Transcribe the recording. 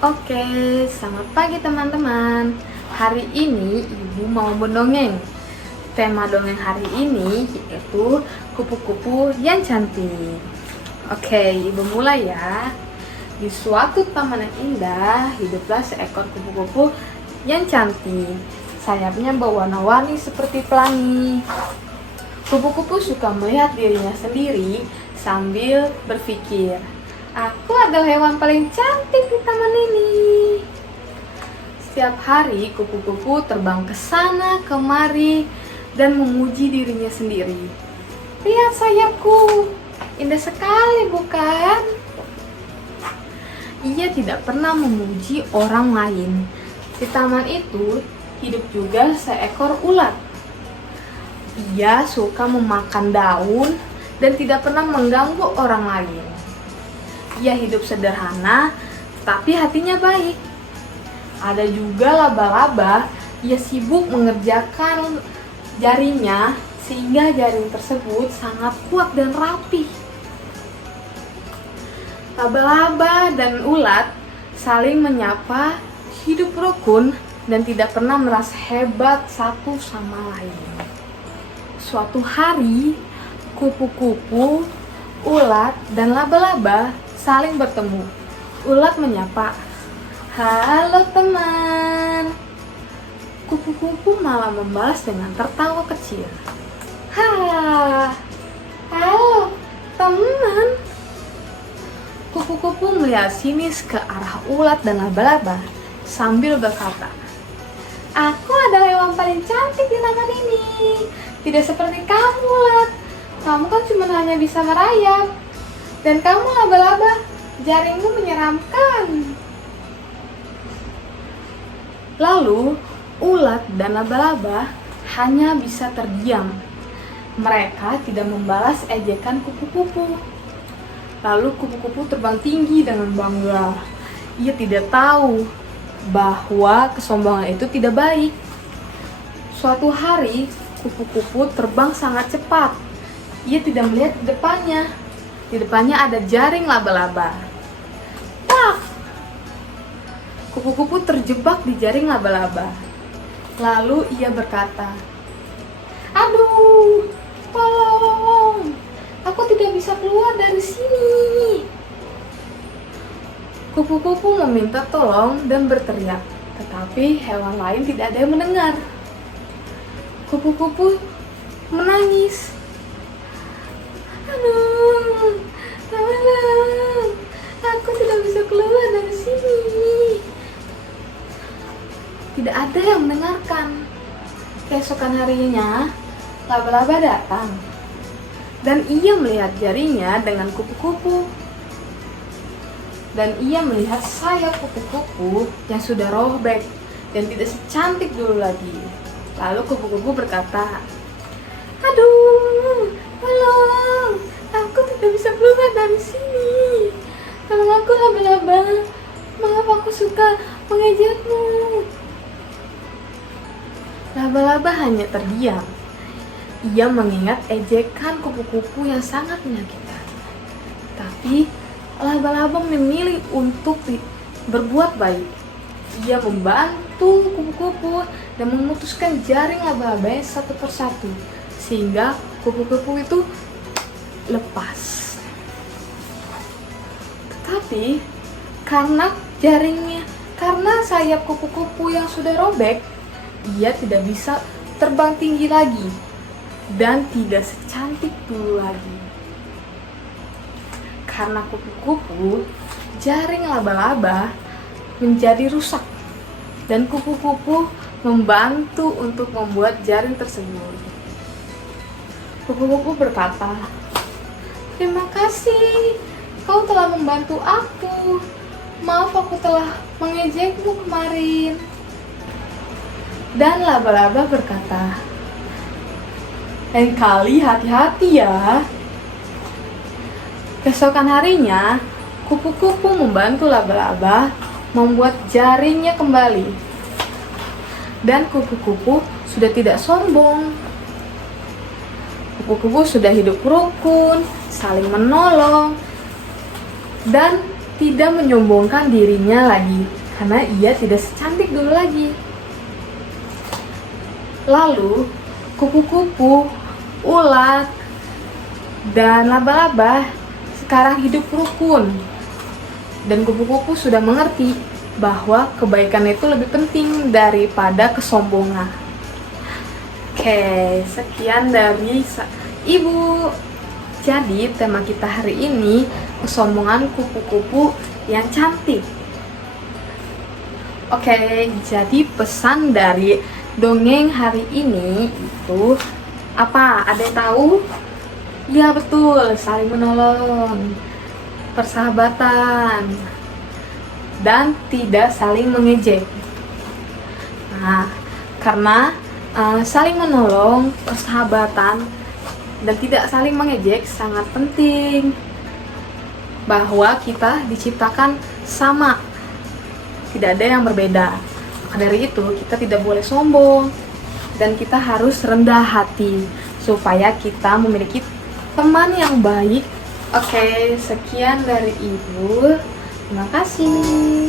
Oke, selamat pagi teman-teman. Hari ini Ibu mau mendongeng. Tema dongeng hari ini yaitu kupu-kupu yang cantik. Oke, Ibu mulai ya. Di suatu taman yang indah, hiduplah seekor kupu-kupu yang cantik. Sayapnya berwarna-warni seperti pelangi. Kupu-kupu suka melihat dirinya sendiri sambil berpikir, "Aku adalah hewan paling cantik di taman ini." Setiap hari kupu-kupu terbang ke sana kemari dan memuji dirinya sendiri. "Lihat sayapku, indah sekali bukan?" Ia tidak pernah memuji orang lain. Di taman itu hidup juga seekor ulat. Ia suka memakan daun dan tidak pernah mengganggu orang lain. Ia hidup sederhana, tetapi hatinya baik. Ada juga laba-laba, ia sibuk mengerjakan jarinya sehingga jaring tersebut sangat kuat dan rapi. Laba-laba dan ulat saling menyapa, hidup rukun dan tidak pernah merasa hebat satu sama lain. Suatu hari, kupu-kupu, ulat, dan laba-laba saling bertemu. Ulat menyapa, "Halo teman." Kupu-kupu malah membalas dengan tertawa kecil. Halo teman." Kupu-kupu melihat sinis ke arah ulat dan laba-laba sambil berkata, "Aku adalah hewan paling cantik di taman ini. Tidak seperti kamu, ulat. Kamu kan cuma hanya bisa merayap. Dan kamu laba-laba, jaringmu menyeramkan." Lalu, ulat dan laba-laba hanya bisa terdiam. Mereka tidak membalas ejekan kupu-kupu. Lalu kupu-kupu terbang tinggi dengan bangga. Ia tidak tahu bahwa kesombongan itu tidak baik. Suatu hari, kupu-kupu terbang sangat cepat. Ia tidak melihat di depannya. Di depannya ada jaring laba-laba. Tak! Kupu-kupu terjebak di jaring laba-laba. Lalu ia berkata, "Aduh, tolong! Aku tidak bisa keluar dari sini." Kupu-kupu meminta tolong dan berteriak, tetapi hewan lain tidak ada yang mendengar. Kupu-kupu menangis. "Aduh, tolong! Aku tidak bisa keluar dari sini." Tidak ada yang mendengarkan. Keesokan harinya, laba-laba datang dan ia melihat jarinya dengan kupu-kupu. Dan ia melihat sayap kupu-kupu yang sudah robek dan tidak secantik dulu lagi. Lalu kupu-kupu berkata, "Aduh, tolong! Aku tidak bisa keluar dari sini. Tolong aku, laba-laba. Maaf, aku suka mengejekmu." Laba-laba hanya terdiam. Ia mengingat ejekan kupu-kupu yang sangat menyakitkan. Tapi laba-laba memilih untuk berbuat baik. Ia membantu kupu-kupu dan memutuskan jaring laba-laba satu persatu, sehingga kupu-kupu itu lepas. Tetapi karena sayap kupu-kupu yang sudah robek, ia tidak bisa terbang tinggi lagi dan tidak secantik dulu lagi. Karena kupu-kupu, jaring laba-laba menjadi rusak dan kupu-kupu membantu untuk membuat jaring tersebut. Kupu-kupu berkata, "Terima kasih, kau telah membantu aku. Maaf, aku telah mengejekmu kemarin." Dan laba-laba berkata, "Lain kali hati-hati ya." Keesokan harinya, kupu-kupu membantu laba-laba membuat jaringnya kembali. Dan kupu-kupu sudah tidak sombong. Kupu-kupu sudah hidup rukun, saling menolong, dan tidak menyombongkan dirinya lagi karena ia tidak secantik dulu lagi. Lalu kupu-kupu, ulat, dan laba-laba sekarang hidup rukun. Dan kupu-kupu sudah mengerti bahwa kebaikan itu lebih penting daripada kesombongan. Oke, sekian dari Ibu. Jadi tema kita hari ini kesombongan kupu-kupu yang cantik. Oke, jadi pesan dari dongeng hari ini itu apa? Ada yang tahu? Ya betul, saling menolong, persahabatan, dan tidak saling mengejek. Nah, karena saling menolong, persahabatan, dan tidak saling mengejek sangat penting, bahwa kita diciptakan sama, tidak ada yang berbeda. Maka dari itu kita tidak boleh sombong dan kita harus rendah hati supaya kita memiliki teman yang baik. Oke, sekian dari Ibu. Terima kasih.